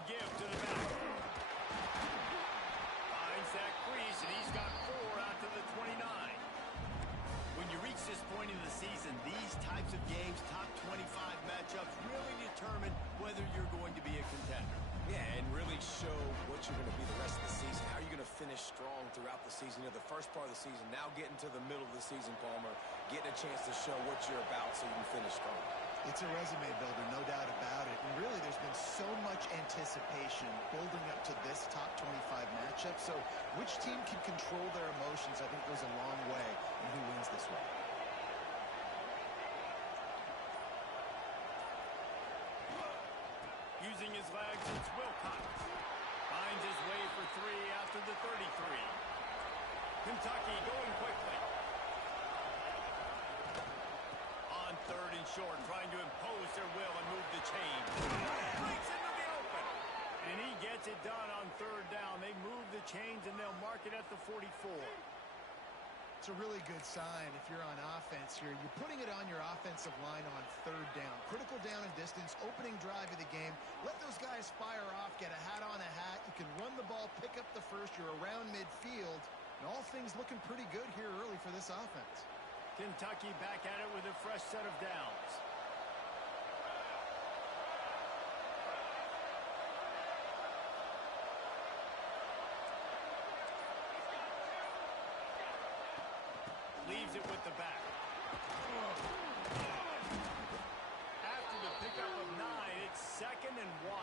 The give to the back. Finds that crease, and he's got 4 out to the 29. When you reach this point in the season, these types of games, top 25 matchups, really determine whether you're going to be a contender. Yeah, and really show what you're going to be the rest of the season. How are you going to finish strong throughout the season? You know, the first part of the season, now getting to the middle of the season, Palmer, getting a chance to show what you're about so you can finish strong. It's a resume builder, no doubt about it. And really, there's been so much anticipation building up to this top 25 matchup. So which team can control their emotions, I think, goes a long way in who wins this one. Using his legs, it's Wildcats. Finds his way for 3 after the 33. Kentucky going quickly. On 3rd and short, trying to impose their will and move the chain. Breaks into the open. And he gets it done on 3rd down. They move the chains, and they'll mark it at the 44. It's a really good sign if you're on offense here. You're putting it on your offensive line on 3rd down. Critical down and distance, opening drive of the game. Let those guys fire off, get a hat on a hat. You can run the ball, pick up the first. You're around midfield. And all things looking pretty good here early for this offense. Kentucky back at it with a fresh set of downs. Leaves it with the back. After the pickup of 9, it's 2nd and 1.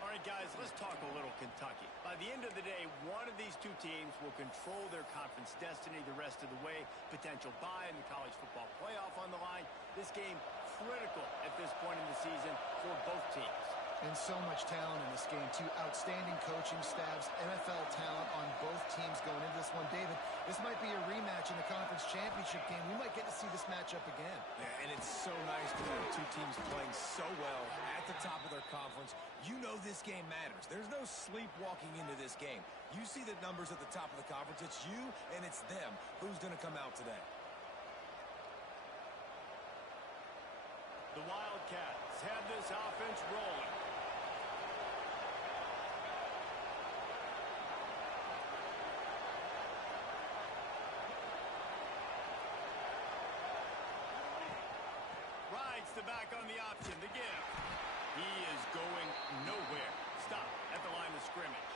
All right, guys, let's talk a little Kentucky. By the end of the day, one of these two teams will control their conference destiny the rest of the way. Potential bye in the college football playoff on the line. This game critical at this point in the season for both teams. And so much talent in this game, too. Outstanding coaching staffs, NFL talent on both teams going into this one. David, this might be a rematch in the conference championship game. We might get to see this matchup again. Yeah, and it's so nice to have two teams playing so well at the top of their conference. You know this game matters. There's no sleepwalking into this game. You see the numbers at the top of the conference. It's you and it's them. Who's going to come out today? The Wildcats have this offense rolling. Rides the back on the option, the give. He is going nowhere. Stop at the line of scrimmage.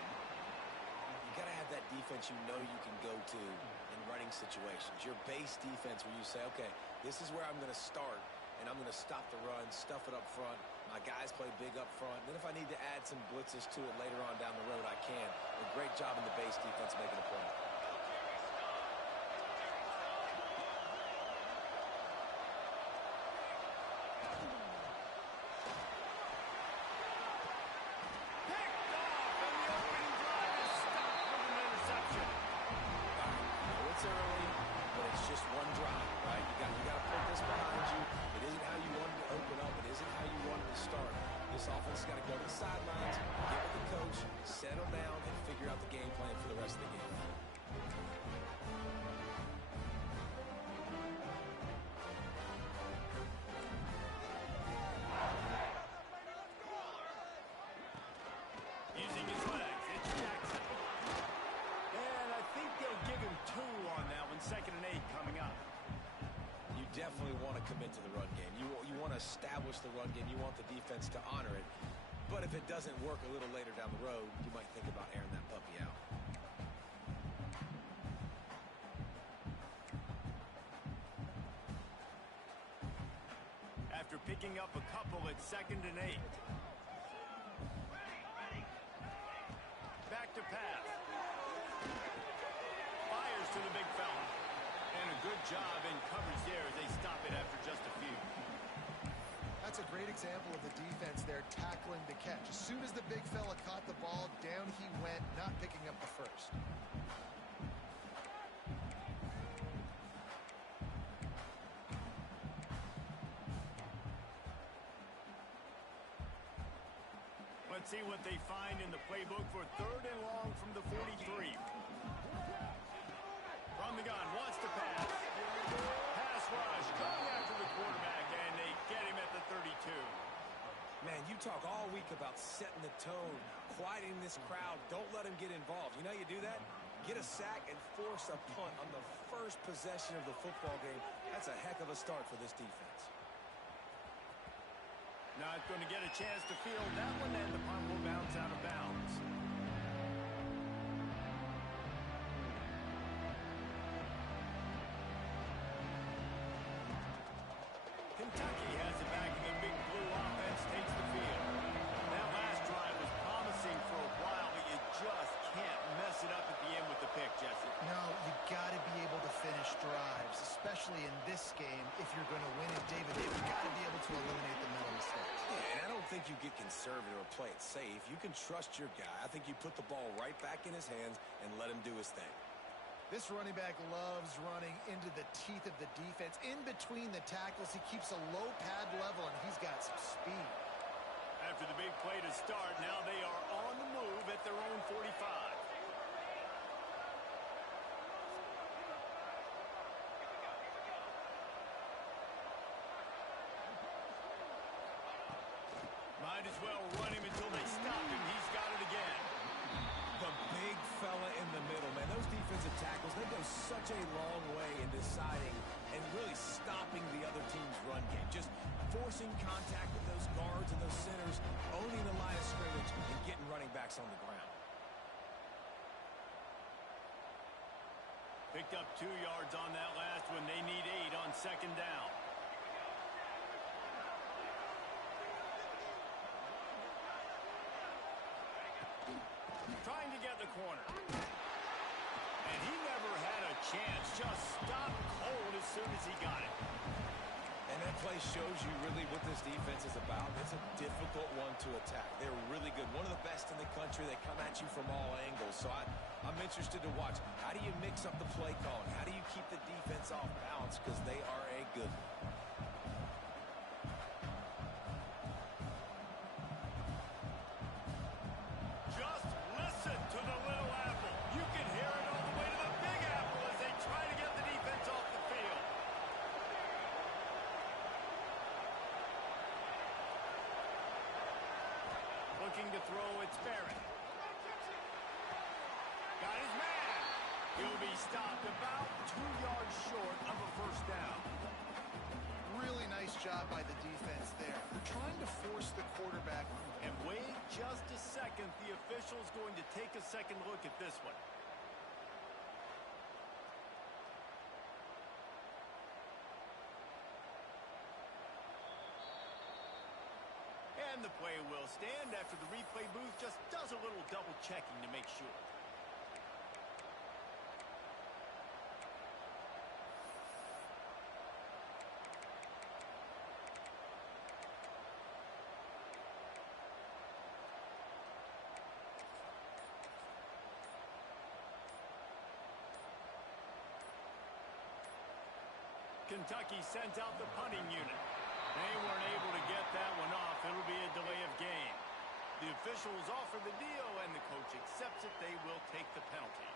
You got to have that defense you know you can go to in running situations. Your base defense where you say, okay, this is where I'm going to start, and I'm going to stop the run, stuff it up front. My guys play big up front. Then if I need to add some blitzes to it later on down the road, I can. A great job in the base defense making a play. This offense has got to go to the sidelines, get with the coach, settle down, and figure out the game plan for the rest of the game. Using his legs, it's Jackson. And I think they'll give him 2 on that one, 2nd and 8 coming up. You definitely want to commit to the run game. You want to establish the run game. You want the defense to honor it. But if it doesn't work a little later down the road, you might think about airing that puppy out. After picking up a couple, it's 2nd and 8. Back to pass. Fires to the big fella. And a good job in coverage there as they stop it after just a few. That's a great example of the defense there tackling the catch. As soon as the big fella caught the ball, down he went, not picking up the first. Let's see what they find in the playbook for 3rd and long from the 43. From the gun, wants to pass. Pass rush, going after the quarterback, and they get him at the 32. Man, you talk all week about setting the tone, quieting this crowd. Don't let them get involved. You know how you do that? Get a sack and force a punt on the first possession of the football game. That's a heck of a start for this defense. Not going to get a chance to field that one, and the punt will bounce out of bounds. Kentucky has it back, and the big blue offense takes the field. That last drive was promising for a while, but you just can't mess it up at the end with the pick, Jesse. No, you got to be able to finish drives, especially in this game. If you're going to win it, David, they've got to be able to eliminate the mental mistakes. Yeah, and I don't think you get conservative or play it safe. You can trust your guy. I think you put the ball right back in his hands and let him do his thing. This running back loves running into the teeth of the defense. In between the tackles, he keeps a low pad level, and he's got some speed. After the big play to start, now they are on the move at their own 45. Might as well run him until they stop him. He's got it again. The big fella in the middle, man. Those defensive tackles, they go such a long way in deciding and really stopping the other team's run game. Just forcing contact with those guards and those centers, owning the line of scrimmage, and getting running backs on the ground. Picked up 2 yards on that last one. They need 8 on second down. Trying to get the corner. And he never had a chance. Just stopped cold as soon as he got it. And that play shows you really what this defense is about. It's a difficult one to attack. They're really good. One of the best in the country. They come at you from all angles. So I'm interested to watch. How do you mix up the play calling? How do you keep the defense off balance? Because they are a good one. Looking to throw, it's Barrett. Got his man. He'll be stopped about 2 yards short of a first down. Really nice job by the defense there. They're trying to force the quarterback. And wait just a second. The official's going to take a second look at this one. And the play will stand after the replay booth just does a little double checking to make sure. Kentucky sends out the punting unit. They weren't able to get that one off. It'll be a delay of game. The officials offer the deal, and the coach accepts it. They will take the penalty.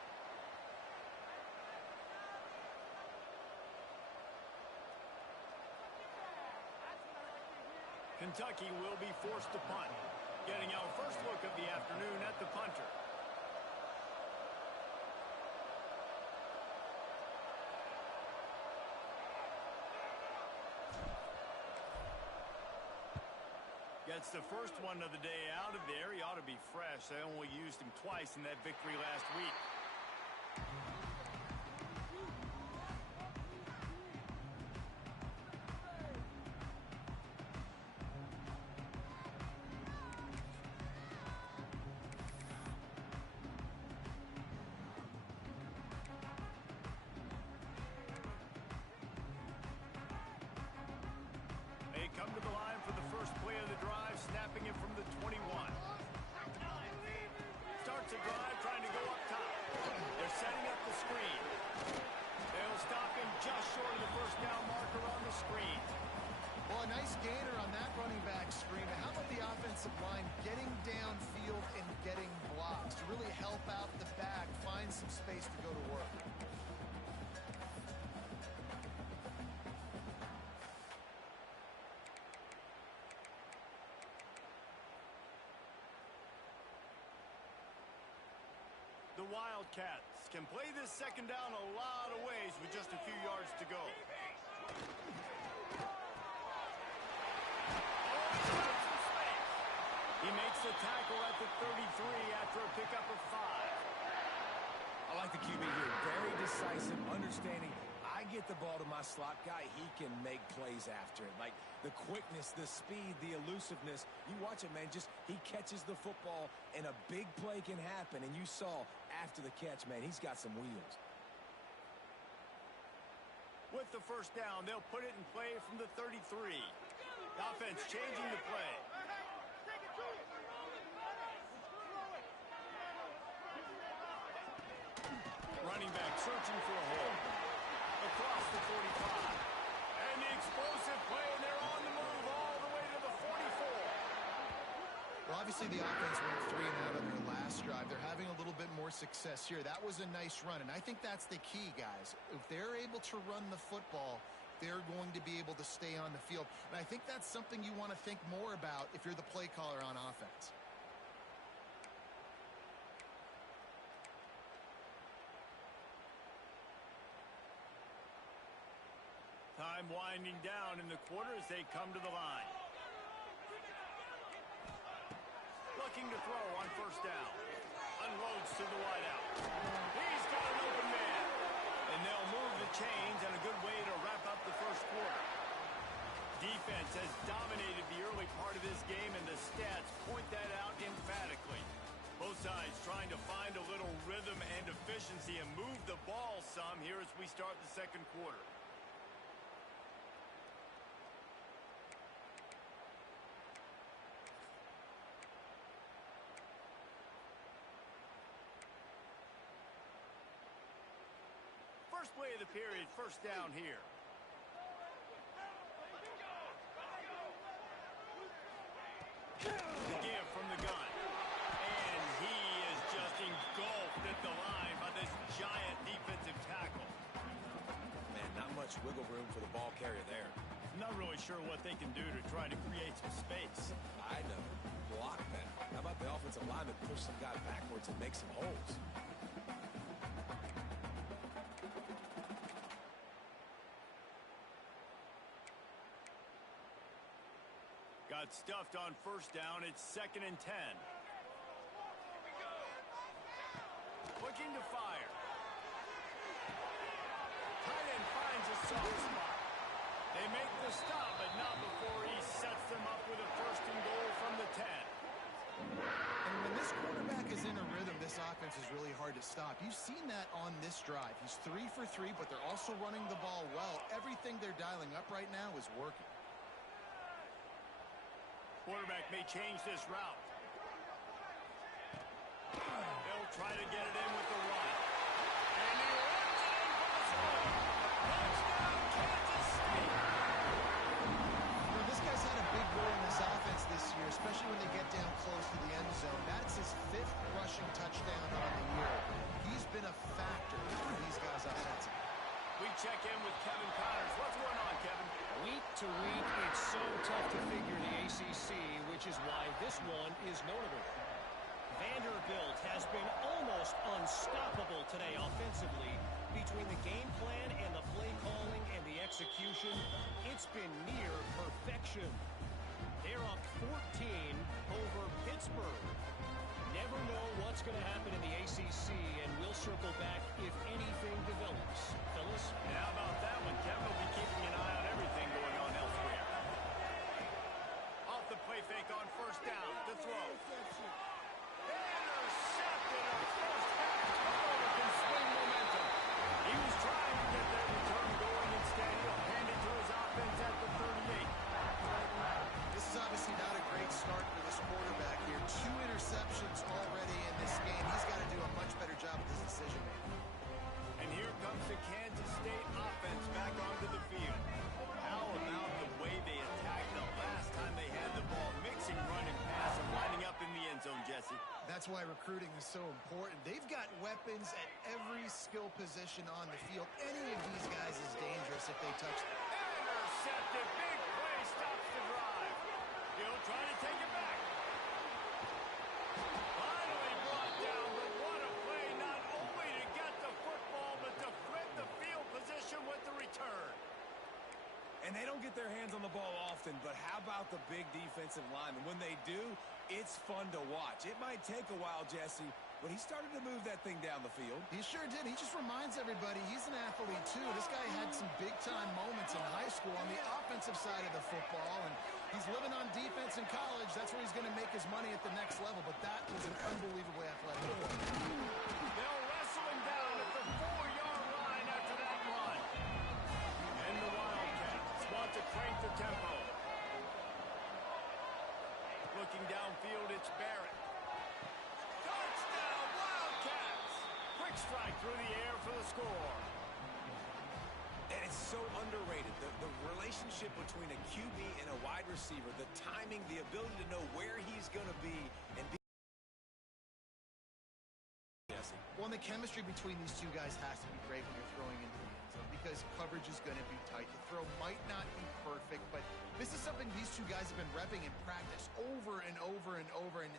Kentucky will be forced to punt. Getting our first look of the afternoon at the punter. Gets the first one of the day out of there. He ought to be fresh. They only used him twice in that victory last week. They come to the line for the first play of the drive, snapping it from the 21. Starts a drive, trying to go up top. They're setting up the screen. They'll stop him just short of the first down marker on the screen. Well, a nice gainer on that running back screen. How about the offensive line getting downfield and getting blocks to really help out the back, find some space to go to work? The Wildcats can play this second down a lot of ways with just a few yards to go. He makes the tackle at the 33 after a pickup of 5. I like the QB here. Very decisive, understanding. I get the ball to my slot guy, he can make plays after it. Like the quickness, the speed, the elusiveness. You watch it, man, he catches the football and a big play can happen. And you saw after the catch, man, he's got some wheels. With the first down, they'll put it in play from the 33. The offense changing the play. Running back searching for a hole. Across the 45. And the explosive play, and they're on the move all the way to the 44. Well, obviously the offense went 3 and out on their last drive. They're having a little bit more success here. That was a nice run, and I think that's the key, guys. If they're able to run the football, they're going to be able to stay on the field. And I think that's something you want to think more about if you're the play caller on offense. Time winding down in the quarter as they come to the line. Looking to throw on first down. Unloads to the wideout. He's got an open man. And they'll move the chains, and a good way to wrap up the first quarter. Defense has dominated the early part of this game, and the stats point that out emphatically. Both sides trying to find a little rhythm and efficiency and move the ball some here as we start the second quarter. First play of the period, first down here. The give from the gun. And he is just engulfed at the line by this giant defensive tackle. Man, not much wiggle room for the ball carrier there. Not really sure what they can do to try to create some space. I know. Block that. How about the offensive lineman push some guy backwards and make some holes? Got stuffed on first down. It's 2nd and 10. Looking to fire. Tight end finds a soft spot. They make the stop, but not before he sets them up with a 1st and goal from the 10. And when this quarterback is in a rhythm, this offense is really hard to stop. You've seen that on this drive. He's 3 for 3, but they're also running the ball well. Everything they're dialing up right now is working. Quarterback may change this route. They'll try to get it in with the run. And he runs it in for the score. Touchdown, Kansas State. Well, this guy's had a big role in this offense this year, especially when they get down close to the end zone. That's his 5th rushing touchdown on the year. He's been a factor for these guys offensively. We check in with Kevin Connors. What's going on, Kevin? Week to week, it's so tough to figure the ACC, which is why this one is notable. Vanderbilt has been almost unstoppable today offensively. Between the game plan and the play calling and the execution, it's been near perfection. They're up 14 over Pittsburgh. Never know what's going to happen in the ACC, and we'll circle back if anything develops. Phyllis? And how about that one? Kevin will be keeping an eye on everything going on elsewhere. Off the play fake on first down. To throw. Intercepted. A first half turnover can swing momentum. He was trying to get that return going instead. He'll hand it to his offense at the 38. This is obviously not a great start for this quarterback here. 2 interceptions already in this game. He's got to do a much better job with his decision-making. And here comes the Kansas State offense back onto the field. How about the way they attacked the last time they had the ball? Mixing run and pass and lining up in the end zone, Jesse. That's why recruiting is so important. They've got weapons at every skill position on the field. Any of these guys is dangerous if they touch them. Intercepted. Big play stops the drive. He'll try to take it back. Finally brought down, but what a play not And they don't get their hands on the ball often, but how about the big defensive linemen? When they do, it's fun to watch. It might take a while, Jesse, but he started to move that thing down the field. He sure did. He just reminds everybody he's an athlete, too. This guy had some big-time moments in high school on the offensive side of the football, and he's living on defense in college. That's where he's going to make his money at the next level, but that was an unbelievably athletic play. They'll wrestle him down at the 4-yard line after that run. And the Wildcats want to crank the tempo. Looking downfield, it's Barrett. Touchdown, Wildcats! Quick strike through the air for the score. And it's so underrated, the relationship between a QB and a wide receiver, the timing, the ability to know where he's going to be and be. Jesse. Well, and the chemistry between these two guys has to be great when you're throwing into the end zone because coverage is going to be tight. The throw might not be perfect, but this is something these two guys have been repping in practice over and over and over, and